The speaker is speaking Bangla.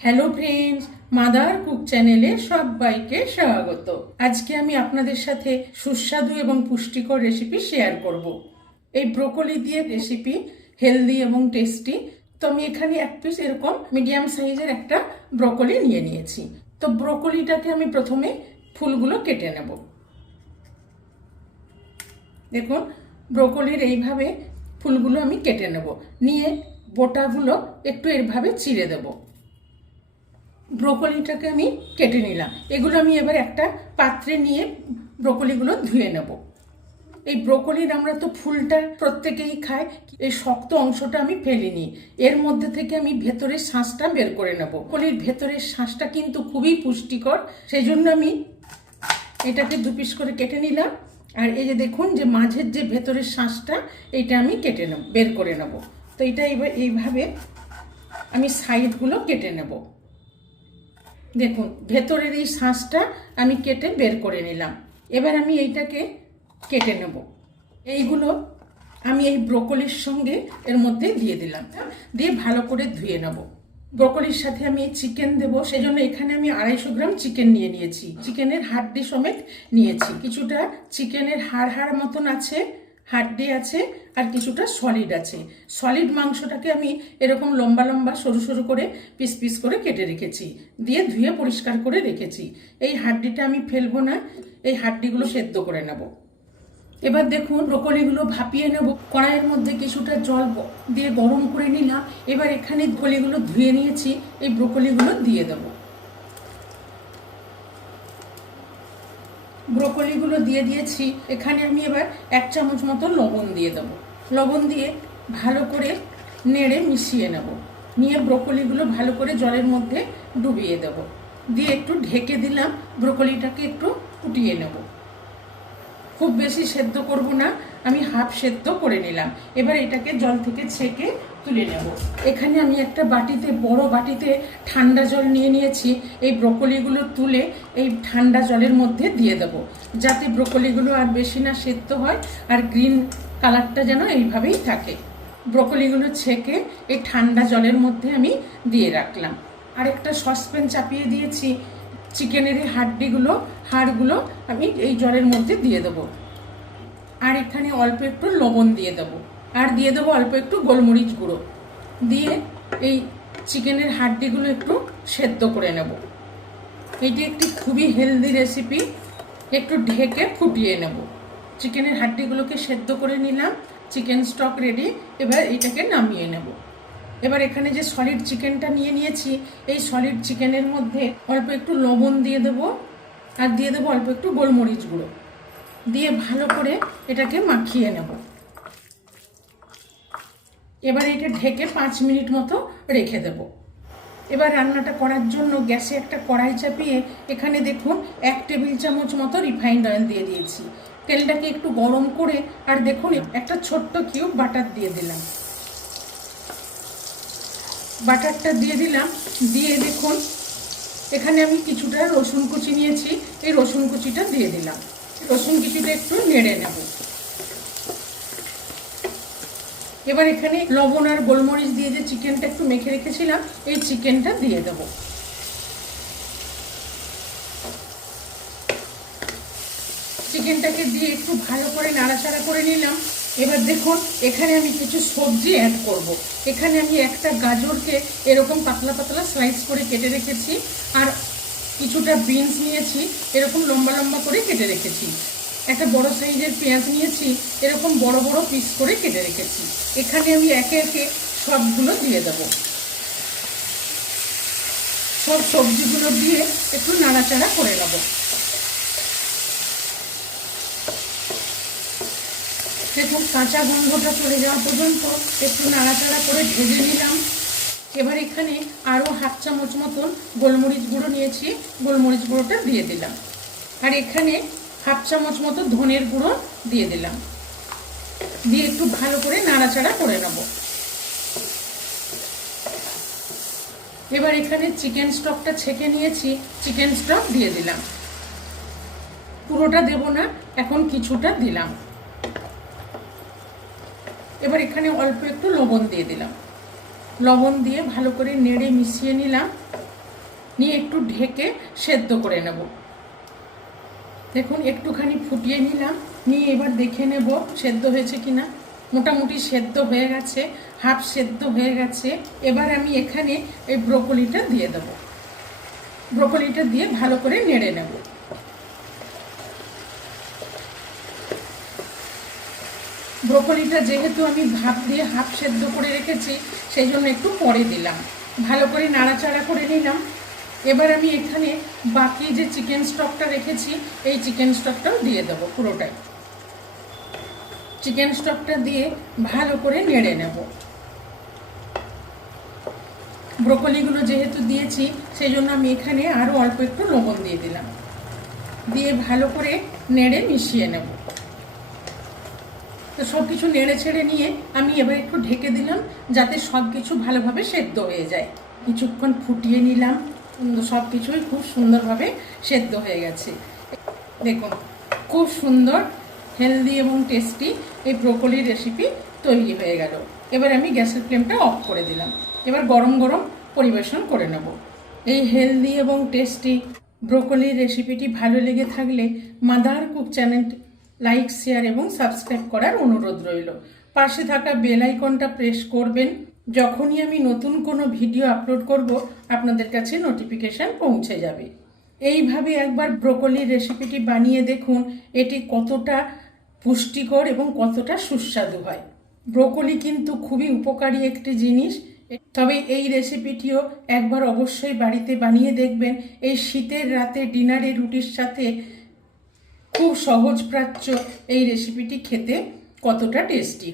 হ্যালো ফ্রেন্ডস, মাদার কুক চ্যানেলে সবাইকে স্বাগত। আজকে আমি আপনাদের সাথে সুস্বাদু এবং পুষ্টিকর রেসিপি শেয়ার করব। এই ব্রোকলি দিয়ে রেসিপি হেলদি এবং টেস্টি। তো আমি এখানে এক পিস এরকম মিডিয়াম সাইজের একটা ব্রোকলি নিয়ে নিয়েছি। তো ব্রোকলিটাকে আমি প্রথমে ফুলগুলো কেটে নেব। দেখুন, ব্রোকলির এইভাবে ফুলগুলো আমি কেটে নেব, নিয়ে বোটাগুলো একটু এভাবে চিড়ে দেবো। ব্রোকলিটাকে আমি কেটে নিলাম। এগুলো আমি এবার একটা পাত্রে নিয়ে ব্রোকলিগুলো ধুয়ে নেব। এই ব্রোকলির আমরা তো ফুলটা প্রত্যেকেই খাই, এই শক্ত অংশটা আমি ফেলিনি। এর মধ্যে থেকে আমি ভেতরের শাঁসটা বের করে নেব। ব্রোকলির ভেতরের শাঁসটা কিন্তু খুবই পুষ্টিকর, সেই জন্য আমি এটাকে দু পিস করে কেটে নিলাম। আর এই যে দেখুন, যে মাঝের যে ভেতরের শাঁসটা, এইটা আমি কেটে নেব, বের করে নেব। তো এটা এবার এইভাবে আমি সাইডগুলো কেটে নেব। দেখুন, ভেতরের এই শাঁসটা আমি কেটে বের করে নিলাম। এবার আমি এইটাকে কেটে নেব। এইগুলো আমি এই ব্রোকলির সঙ্গে এর মধ্যে দিয়ে দিলাম, দিয়ে ভালো করে ধুয়ে নেব। ব্রোকলির সাথে আমি চিকেন দেব, সেই জন্য এখানে আমি 250 গ্রাম চিকেন নিয়ে নিয়েছি। চিকেনের হাড্ডি সমেত নিয়েছি। কিছুটা চিকেনের হাড় মতন আছে, হাড্ডি আছে, আর কিছুটা সলিড আছে। সলিড মাংসটাকে আমি এরকম লম্বা লম্বা সরু সরু করে পিস পিস করে কেটে রেখেছি, দিয়ে ধুয়ে পরিষ্কার করে রেখেছি। এই হাড্ডিটা আমি ফেলবো না, এই হাড্ডিগুলো সেদ্ধ করে নেব। এবার দেখুন, ব্রোকলিগুলো ভাপিয়ে নেব। কড়াইয়ের মধ্যে কিছুটা জল দিয়ে গরম করে নিলাম। এবার এখানে ব্রোকলিগুলো ধুয়ে নিয়েছি, এই ব্রোকলিগুলো দিয়ে দেব। ব্রোকলিগুলো দিয়ে দিয়েছি। এখানে আমি এবার 1 চামচ মতো লবণ দিয়ে দেবো। লবণ দিয়ে ভালো করে নেড়ে মিশিয়ে নেব। নিয়ে ব্রোকলিগুলো ভালো করে জলের মধ্যে ডুবিয়ে দেব। দিয়ে একটু ঢেকে দিলাম, ব্রোকলিটাকে একটু ফুটিয়ে নেব। খুব বেশি সেদ্ধ করব না, আমি হাফ সেদ্ধ করে নিলাম। এবার এটাকে জল থেকে ছেঁকে তুলে নেব। এখানে আমি একটা বাটিতে, বড় বাটিতে ঠান্ডা জল নিয়ে নিয়েছি। এই ব্রোকলিগুলো তুলে এই ঠান্ডা জলের মধ্যে দিয়ে দেব, যাতে ব্রোকলিগুলো আর বেশি না সেদ্ধ হয়, আর গ্রিন কালারটা যেন এইভাবেই থাকে। ব্রোকলিগুলো ছেঁকে এই ঠান্ডা জলের মধ্যে আমি দিয়ে রাখলাম। আর একটা সসপ্যান চাপিয়ে দিয়েছি। চিকেনের এই হাড়গুলো আমি এই জলের মধ্যে দিয়ে দেবো। আর এখানে অল্প একটু লবণ দিয়ে দেবো, আর দিয়ে দেবো অল্প একটু গোলমরিচ গুঁড়ো। দিয়ে এই চিকেনের হাড্ডিগুলো একটু সেদ্ধ করে নেব। এটি একটি খুবই হেলদি রেসিপি। একটু ঢেকে ফুটিয়ে নেব। চিকেনের হাড্ডিগুলোকে সেদ্ধ করে নিলাম। Chicken stock ready. এবার এইটাকে নামিয়ে নেব। এবার এখানে যে সলিড চিকেনটা নিয়ে নিয়েছি, এই সলিড চিকেনের মধ্যে অল্প একটু লবণ দিয়ে দেবো, আর দিয়ে দেবো অল্প একটু গোলমরিচ গুঁড়ো। দিয়ে ভালো করে এটাকে মাখিয়ে নেব। এবার এটা ঢেকে 5 মিনিট মতো রেখে দেব। এবার রান্নাটা করার জন্য গ্যাসে একটা কড়াই চাপিয়ে এখানে দেখুন 1 টেবিল চামচ মতো রিফাইন্ড অয়েল দিয়ে দিয়েছি। তেলটাকে একটু গরম করে, আর দেখুন একটা ছোট্ট কিউব বাটার দিয়ে দিলাম। বাটারটা দিয়ে দিলাম। দিয়ে দেখুন, এখানে আমি কিছুটা রসুন কুচি নিয়েছি, এই রসুন কুচিটা দিয়ে দিলাম। রসুন কুচিটা একটু নেড়ে নেব। এবার এখানে লবণ আর গোলমরিচ দিয়ে যে চিকেনটা একটু মেখে রেখেছিলাম, এই চিকেনটা দিয়ে দেব। চিকেনটাকে দিয়ে একটু ভালো করে নাড়াচাড়া করে নিলাম। এবার দেখুন, এখানে আমি কিছু সবজি অ্যাড করব। এখানে আমি একটা গাজরকে এরকম পাতলা পাতলা স্লাইস করে কেটে রেখেছি, আর কিছুটা বিনস নিয়েছি, এরকম লম্বা লম্বা করে কেটে রেখেছি। একটা বড় সাইজের পেঁয়াজ নিয়েছি, এরকম বড় বড় পিস করে কেটে রেখেছি। এখানে আমি একে একে সবগুলো দিয়ে দেব। সব সবজিগুলো দিয়ে একটু নাড়াচাড়া করে নেব। দেখুন, কাঁচা গন্ধটা চলে যাওয়া পর্যন্ত একটু নাড়াচাড়া করে ভেজে নিলাম। এবার এখানে আরও হাফ চামচ মতন গোলমরিচ গুঁড়ো নিয়েছি, গোলমরিচ গুঁড়োটা দিয়ে দিলাম। আর এখানে হাফ চামচ মতো ধনের গুঁড়ো দিয়ে দিলাম। দিয়ে একটু ভালো করে নাড়াচাড়া করে নেব। এবার এখানে চিকেন স্টকটা ছেঁকে নিয়েছি, চিকেন স্টক দিয়ে দিলাম। পুরোটা দেব না, এখন কিছুটা দিলাম। এবার এখানে অল্প একটু লবণ দিয়ে দিলাম। লবণ দিয়ে ভালো করে নেড়ে মিশিয়ে নিলাম। নিয়ে একটু ঢেকে সেদ্ধ করে নেব। দেখুন একটুখানি ফুটিয়ে নিলাম, নিয়ে এবার দেখে নেব সেদ্ধ হয়েছে কিনা। মোটামুটি সেদ্ধ হয়ে গেছে, হাফ সেদ্ধ হয়ে গেছে। এবার আমি এখানে এই ব্রোকলিটা দিয়ে দেব। ব্রোকলিটা দিয়ে ভালো করে নেড়ে নেব। ব্রোকলিটা যেহেতু আমি ভাপ দিয়ে হাফ সেদ্ধ করে রেখেছি, সেই জন্য একটু পরে দিলাম। ভালো করে নাড়াচাড়া করে নিলাম। এবার আমি এখানে বাকি যে চিকেন স্টকটা রেখেছি, এই চিকেন স্টকটাও দিয়ে দেবো পুরোটাই। চিকেন স্টকটা দিয়ে ভালো করে নেড়ে নেব। ব্রোকলিগুলো যেহেতু দিয়েছি, সেই জন্য আমি এখানে আরও অল্প একটু লবণ দিয়ে দিলাম। দিয়ে ভালো করে নেড়ে মিশিয়ে নেব। তো সব কিছু নেড়ে ছেড়ে নিয়ে আমি এবার একটু ঢেকে দিলাম, যাতে সব কিছু ভালোভাবে সেদ্ধ হয়ে যায়। কিছুক্ষণ ফুটিয়ে নিলাম, সব কিছুই খুব সুন্দরভাবে সেদ্ধ হয়ে গেছে। দেখুন খুব সুন্দর হেলদি এবং টেস্টি এই ব্রোকলির রেসিপি তৈরি হয়ে গেল। এবার আমি গ্যাসের ফ্লেমটা অফ করে দিলাম। এবার গরম গরম পরিবেশন করে নেব। এই হেলদি এবং টেস্টি ব্রোকলির রেসিপিটি ভালো লেগে থাকলে মাদার কুক চ্যানেলটি লাইক, শেয়ার এবং সাবস্ক্রাইব করার অনুরোধ রইল। পাশে থাকা বেল আইকনটা প্রেস করবেন। যখনই আমি নতুন কোনো ভিডিও আপলোড করব, আপনাদের কাছে নোটিফিকেশান পৌঁছে যাবে। এইভাবে একবার ব্রোকলির রেসিপিটি বানিয়ে দেখুন, এটি কতটা পুষ্টিকর এবং কতটা সুস্বাদু হয়। ব্রোকলি কিন্তু খুবই উপকারী একটি জিনিস। তবে এই রেসিপিটিও একবার অবশ্যই বাড়িতে বানিয়ে দেখবেন। এই শীতের রাতে ডিনারে রুটির সাথে খুব সহজপ্রাচ্য এই রেসিপিটি খেতে কতটা টেস্টি।